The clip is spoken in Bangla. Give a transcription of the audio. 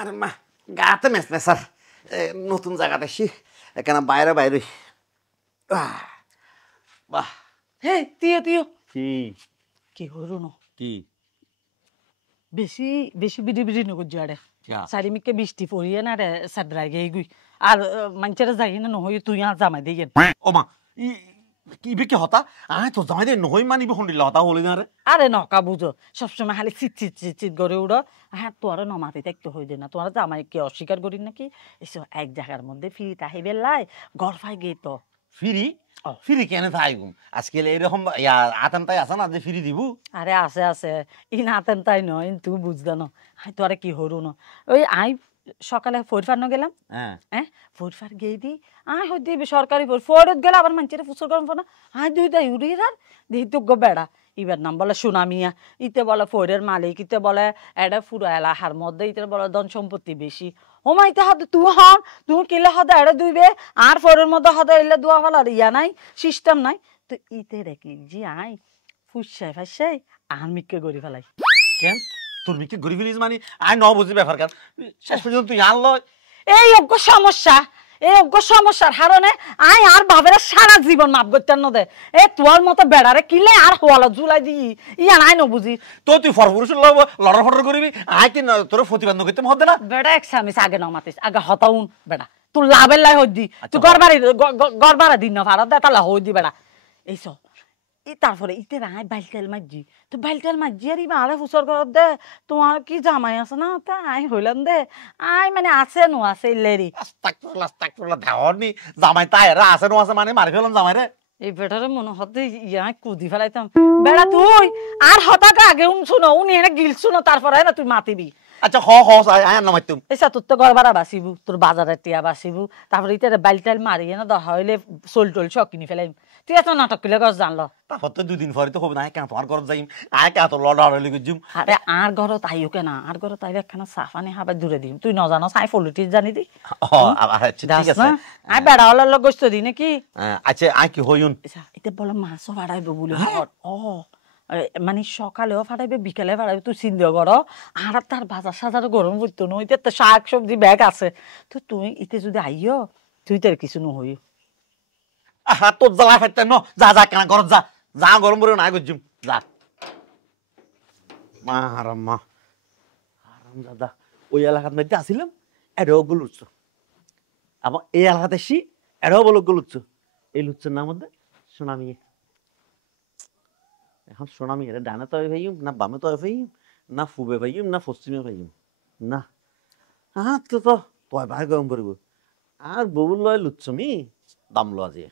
আরে মা গাতে মেসমেসার নতুন জায়গাতে এসি এখানে বাইরে বাইরে বাহ হে তুইও তুইও কি কি হরু ন কি বেশি বেশি বিড়ি বিড়ি নগর যাড়ে क्या চারিমিকে বৃষ্টি পড়িয়ে না রে সাদরাই গই গুই আর মানুষের যাই না নহই তুই আর জামাই দিয়ে ओ मां কি বে কি হতা আয় তো জামাই দে নই মানিব হন্ডিলা হতা হলি না রে আরে নকা বুঝো সবসময় খালি চিট চিট চিট চিট করে উড়ো হ্যাঁ তোর নমাতে দেখতে হই দে না তোমার জামাই কি অস্বীকার করি নাকি এসব এক জায়গার মধ্যে ফিরিতে আহিবে লাই ঘর ফাই গে তো ফিরি ফিরি কেন থাইগুম আজকে এরকম আতাম তাই আছে না যে ফিরি দিব আরে আছে আছে ই নাতেন তাই নয় তুই বুঝদা না হাই তোরা কি হরু না ওই আই সকালে ফোরফার গেলাম হ্যাঁ হ্যাঁ ফোরফার গিয়ে দি আই হই দিবি সরকারি ফোরত গেলে আবার মানুষের ফুসর করেন ফোনা আই দুই দাই উড়িয়ে দিই তো গো বেড়া ইবার নাম বলে সুনামিয়া ইতে বলে ফোরের মালিক ইতে বলে এটা ফুরো এলাহার মধ্যে ইতে বলে ধন সম্পত্তি বেশি ও মাইতে হদ তুই হন তুই কিলে হদে এটা দুইবে আর ফোরের মধ্যে হদে এলে দুয়া ফেলার ইয়া নাই সিস্টেম নাই তো ইতে রেখি জি আই ফুসাই ফাসাই আর মিকে গড়ি ফেলাই কেন তোর মিকে গরিব ফিলিস মানে আয় ন বুঝি ব্যাপার কার শেষ পর্যন্ত তুই আনলো এই অজ্ঞ সমস্যা এই অজ্ঞ সমস্যার হারণে আই আর ভাবের সারা জীবন মাপ করতে ন দে এ তোর মতো বেড়ারে কিলে আর হওয়ালা জুলাই দি ইয়া নাই ন বুঝি তো তুই ফরফুরুষ লড়ার ফটর করবি আয় কি তোর প্রতিবন্ধ করতে হতে না বেড়া এক সামিস আগে নমাতিস আগে হতাউন বেড়া তুই লাভের লাই হই দি তুই গড়বাড়া দিন না ভাড়া দে তাহলে হই দি বেড়া এইসব ই তারপরে ইতে রাই বাইলতেল মাঝি তো বাইলতেল মাঝি আর ইবা আরে ফুসর কর দে তোমার কি জামাই আছে না তা আই হইলাম দে আই মানে আছে নো আছে লেরি আস্তাগফিরুল্লাহ ধাওয়ারনি জামাই তাইরা আছে নো আছে মানে মারি ফেললাম জামাই রে এই বেটারে মনে হতে ইয়া কুদি ফেলাইতাম বেড়া তুই আর হতাকা আগে শুনো উনি এনে গিল শুনো তারপরে না তুই মাতিবি আচ্ছা আয় না মাইতুম এসা তোর তো ঘর ভাড়া বাসিবু তোর বাজারের টিয়া বাসিবু তারপরে ইতে বাইলটাইল মারিয়ে না দরকার হইলে সোল টোল সব কিনি ফেলাইম তুই এত নাটক কিলে গছ জানলো তারপর তো দুদিন পরে তো হবে না কেন তোমার ঘর যাইম আয় কে তো লড়া হইলে গজুম আরে আর ঘরত আইও কেনা আর ঘরত আইলে একখানা সাফানি হাবা দূরে দিম তুই ন জানো সাই পলিটিক্স জানি দি আচ্ছা ঠিক আছে আই বেড়া হলার লগ গছ দি নাকি আচ্ছা আয় কি হইউন এটা বলে মাছও ভাড়াইবো বলে ও মানে সকালেও ফাটাইবে বিকালে ফাটাইবে তুই চিন্তা করো আর তার বাজার সাজারও গরম করতো না ওইতে তো শাক সবজি ব্যাগ আছে তো তুই ইতে যদি আইও তুই তার কিছু নহই তোর জ্বালা ফাইতে ন যা যা কেনা ঘর যা যা গরম করে না গজুম যা মা আরাম দাদা ওই এলাকার মধ্যে আসিলাম এটাও গুলুচ্ছ আবার এই এলাকাতে এসি এটাও বলো গুলুচ্ছ এই লুচ্ছের নাম মধ্যে সোনামি এখন সোনামি এটা ডানে তো ভাইম না বামে তো ভাইম না ফুবে ভাইম না পশ্চিমে ভাইম না তো তো তয় ভাই গরম করব আর বউল লয় লুচ্ছমি দাম লো আজি